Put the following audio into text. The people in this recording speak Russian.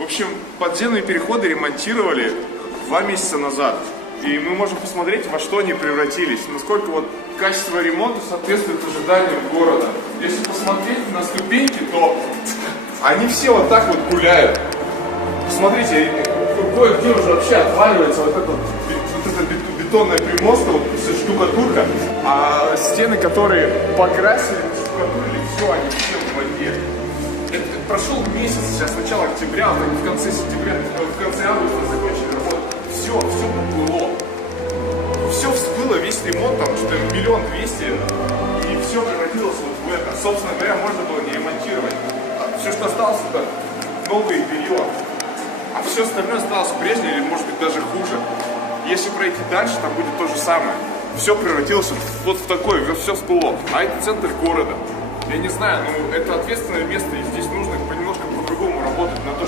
В общем, подземные переходы ремонтировали 2 месяца назад. И мы можем посмотреть, во что они превратились. Насколько вот качество ремонта соответствует ожиданиям города. Если посмотреть на ступеньки, то они все вот так вот гуляют. Посмотрите, кое-где уже вообще отваливается вот эта бетонная примостка, вот штукатурка. А стены, которые покрасили, штукатурили, все, они все в воде. Это прошел месяц сейчас, начало октября, в конце сентября, в конце августа закончили работу. Все поплыло. Все всплыло, весь ремонт, там что-то 1 200 000, и все превратилось вот в это. Собственно говоря, можно было не ремонтировать. Все, что осталось, это новое белье. А все остальное осталось прежнее или, может быть, даже хуже. Если пройти дальше, там будет то же самое. Все превратилось вот в такое, все всплыло. А это центр города. Я не знаю, но это ответственное место, и здесь нужно немножко по-другому работать на то,